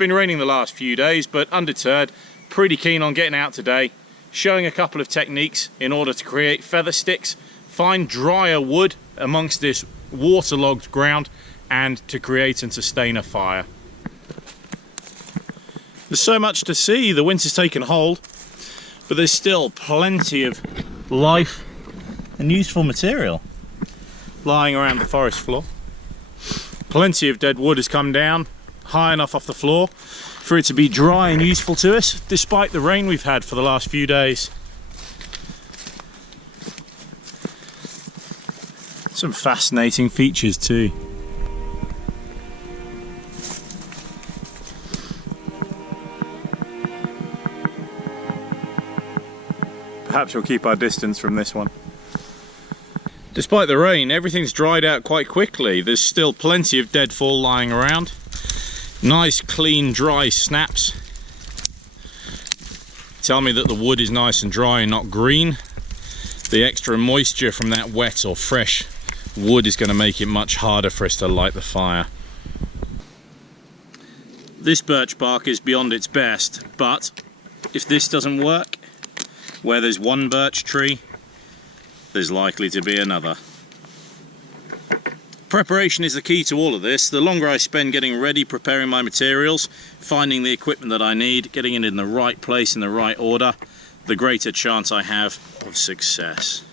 been raining the last few days, but undeterred, pretty keen on getting out today, showing a couple of techniques in order to create feather sticks, find drier wood amongst this waterlogged ground, and to create and sustain a fire. There's so much to see. The winter's taken hold, but there's still plenty of life and useful material lying around the forest floor. Plenty of dead wood has come down high enough off the floor for it to be dry and useful to us, despite the rain we've had for the last few days. Some fascinating features too. Perhaps we'll keep our distance from this one. Despite the rain, everything's dried out quite quickly. There's still plenty of deadfall lying around. Nice, clean, dry snaps. Tell me that the wood is nice and dry and not green. The extra moisture from that wet or fresh wood is going to make it much harder for us to light the fire. This birch bark is beyond its best, but if this doesn't work, where there's one birch tree, there's likely to be another. Preparation is the key to all of this. The longer I spend getting ready, preparing my materials, finding the equipment that I need, getting it in the right place in the right order, the greater chance I have of success.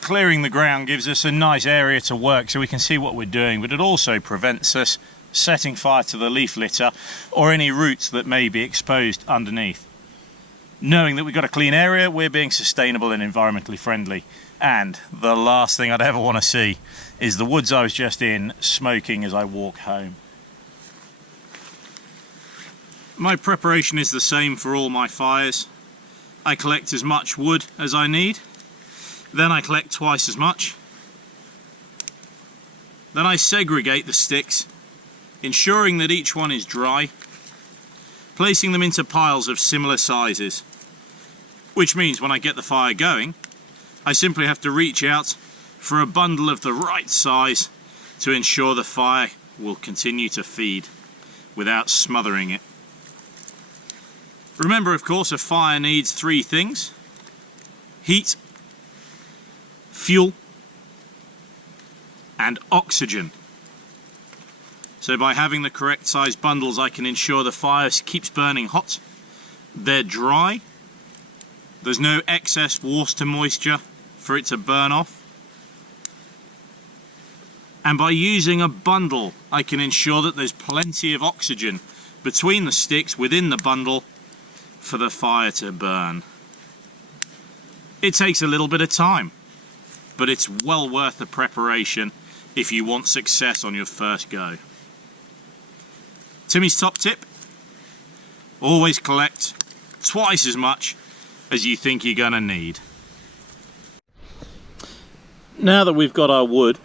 Clearing the ground gives us a nice area to work so we can see what we're doing, but it also prevents us setting fire to the leaf litter or any roots that may be exposed underneath. Knowing that we've got a clean area, we're being sustainable and environmentally friendly. And the last thing I'd ever want to see is the woods I was just in smoking as I walk home. My preparation is the same for all my fires. I collect as much wood as I need. Then I collect twice as much. Then I segregate the sticks, ensuring that each one is dry, placing them into piles of similar sizes, which means when I get the fire going, I simply have to reach out for a bundle of the right size to ensure the fire will continue to feed without smothering it. Remember, of course, a fire needs three things: heat, fuel, and oxygen. So by having the correct size bundles, I can ensure the fire keeps burning hot, they're dry, there's no excess water moisture for it to burn off, and by using a bundle I can ensure that there's plenty of oxygen between the sticks within the bundle for the fire to burn. It takes a little bit of time, but it's well worth the preparation if you want success on your first go. Timmy's top tip: always collect twice as much as you think you're gonna need. Now that we've got our wood,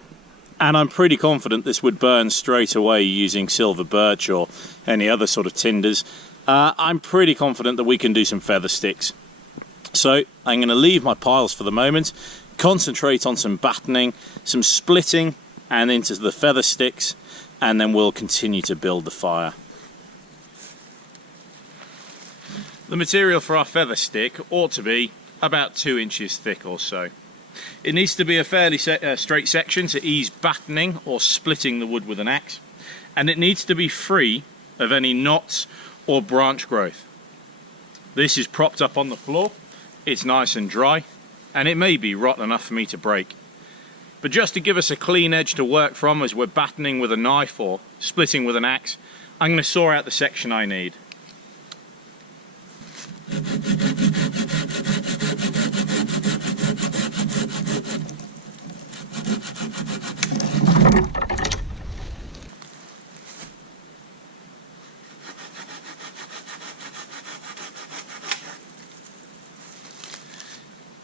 and I'm pretty confident this would burn straight away using silver birch or any other sort of tinders, I'm pretty confident that we can do some feather sticks. So I'm going to leave my piles for the moment, concentrate on some battening, some splitting, and into the feather sticks, and then we'll continue to build the fire. The material for our feather stick ought to be about 2 inches thick or so. It needs to be a fairly straight section to ease battening or splitting the wood with an axe, and it needs to be free of any knots or branch growth. This is propped up on the floor, it's nice and dry, and it may be rotten enough for me to break. But just to give us a clean edge to work from as we're battening with a knife or splitting with an axe, I'm going to saw out the section I need.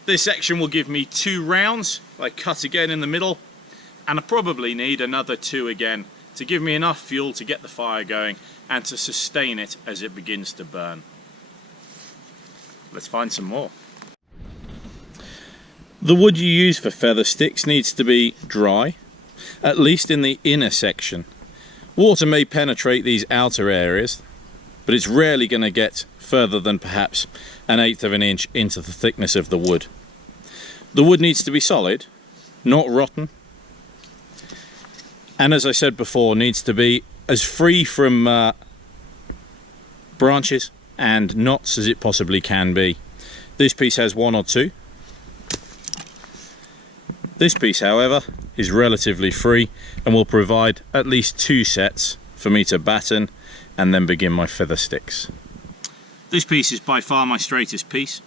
This section will give me 2 rounds. I cut again in the middle, and I probably need another 2 again to give me enough fuel to get the fire going and to sustain it as it begins to burn. let's find some more. The wood you use for feather sticks needs to be dry, at least in the inner section. Water may penetrate these outer areas, but it's rarely going to get further than perhaps 1/8 of an inch into the thickness of the wood. The wood needs to be solid, not rotten, and as I said before, needs to be as free from branches and knots as it possibly can be. This piece has 1 or 2. This piece, however, is relatively free and will provide at least 2 sets for me to batten and then begin my feather sticks. This piece is by far my straightest piece.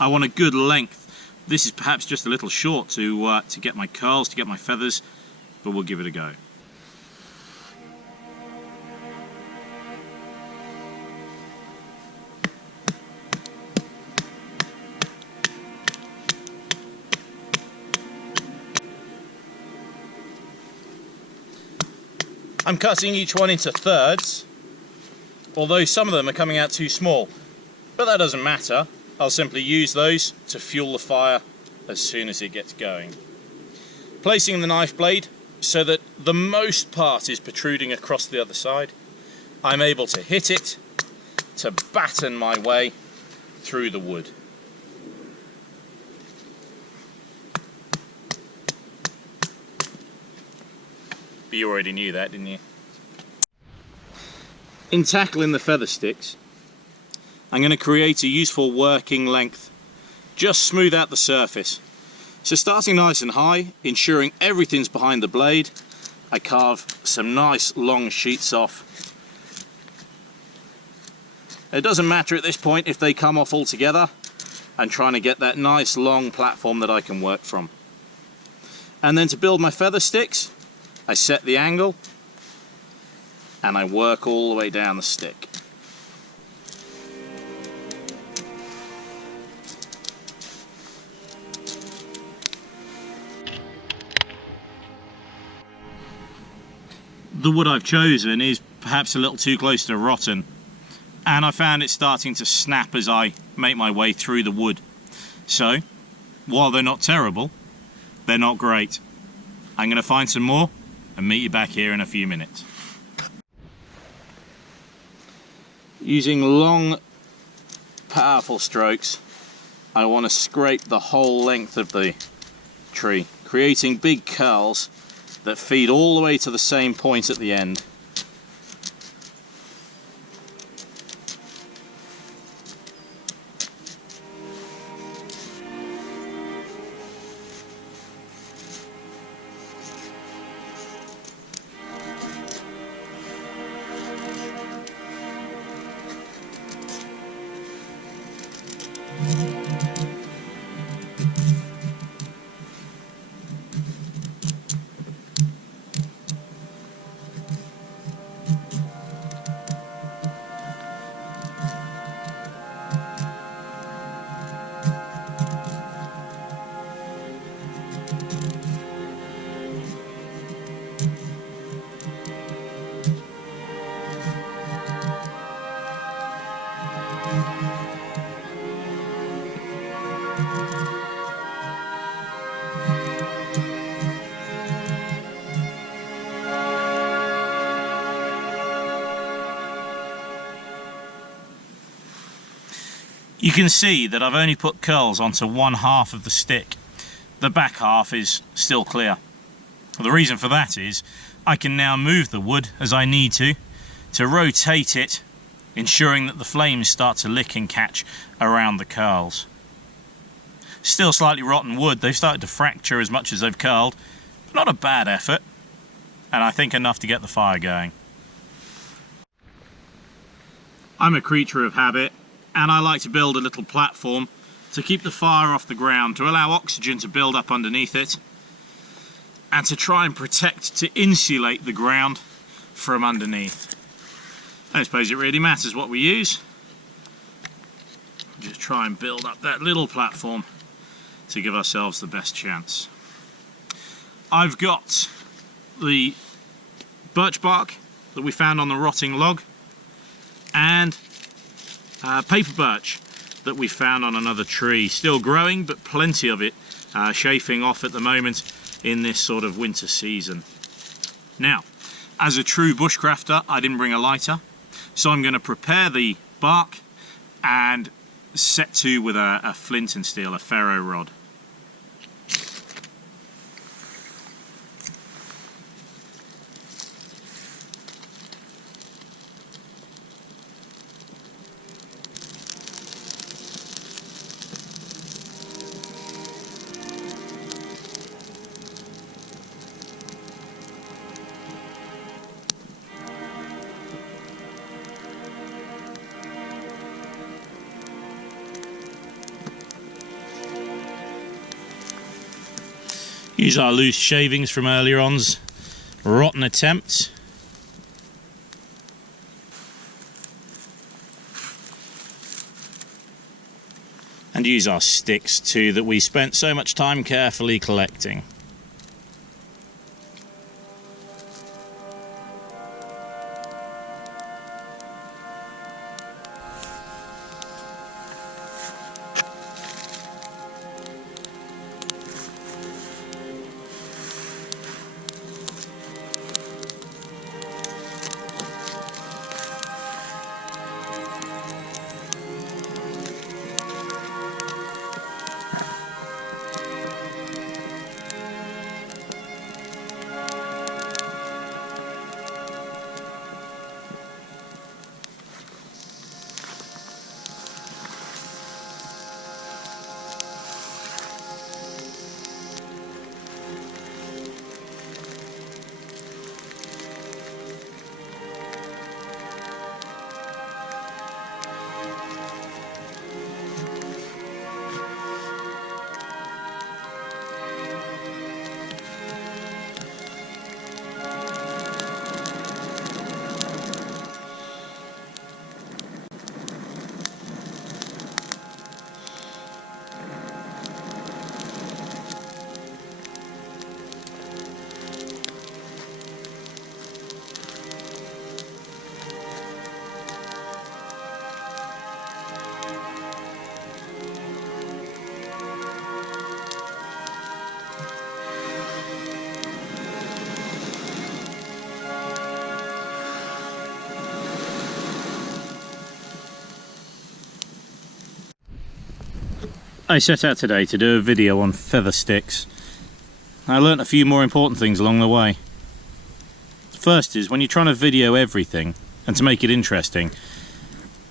I want a good length. This is perhaps just a little short to get my curls, to get my feathers, but we'll give it a go. I'm cutting each one into thirds, although some of them are coming out too small, but that doesn't matter. I'll simply use those to fuel the fire as soon as it gets going. Placing the knife blade so that the most part is protruding across the other side, I'm able to hit it to batten my way through the wood. But you already knew that, didn't you? In tackling the feather sticks, I'm going to create a useful working length. Just smooth out the surface. So starting nice and high, ensuring everything's behind the blade, I carve some nice long sheets off. It doesn't matter at this point if they come off altogether. I'm trying to get that nice long platform that I can work from. And then to build my feather sticks, I set the angle and I work all the way down the stick. The wood I've chosen is perhaps a little too close to rotten, and I found it starting to snap as I make my way through the wood. So, while they're not terrible, they're not great. I'm going to find some more and meet you back here in a few minutes. Using long, powerful strokes, I want to scrape the whole length of the tree, creating big curls that feed all the way to the same point at the end. You can see that I've only put curls onto 1/2 of the stick. The back half is still clear. The reason for that is I can now move the wood as I need to rotate it, ensuring that the flames start to lick and catch around the curls. Still slightly rotten wood, they've started to fracture as much as they've curled, but not a bad effort, and I think enough to get the fire going. I'm a creature of habit, and I like to build a little platform to keep the fire off the ground, to allow oxygen to build up underneath it, and to try and protect, to insulate the ground from underneath. I don't suppose it really matters what we use. Just try and build up that little platform to give ourselves the best chance. I've got the birch bark that we found on the rotting log and paper birch. that we found on another tree. Still growing, but plenty of it chafing off at the moment in this sort of winter season. Now, as a true bushcrafter, I didn't bring a lighter, so I'm going to prepare the bark and set to with a flint and steel, a ferro rod. Use our loose shavings from earlier on's rotten attempt. And use our sticks too that we spent so much time carefully collecting. I set out today to do a video on feather sticks. I learnt a few more important things along the way. First is, when you're trying to video everything, and to make it interesting,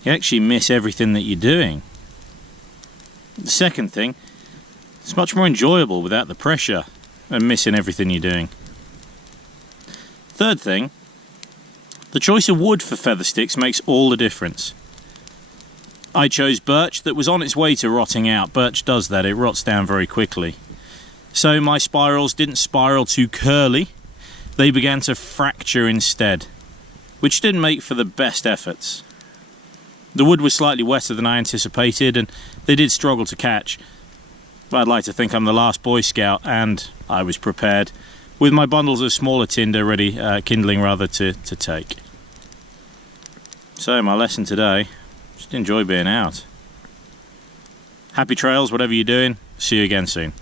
you actually miss everything that you're doing. The second thing, it's much more enjoyable without the pressure and missing everything you're doing. Third thing, the choice of wood for feather sticks makes all the difference. I chose birch that was on its way to rotting out. Birch does that, it rots down very quickly. So my spirals didn't spiral too curly, they began to fracture instead, which didn't make for the best efforts. The wood was slightly wetter than I anticipated and they did struggle to catch. But I'd like to think I'm the last Boy Scout and I was prepared, with my bundles of smaller tinder ready, kindling rather, to take. So my lesson today, just enjoy being out. Happy trails, whatever you're doing. See you again soon.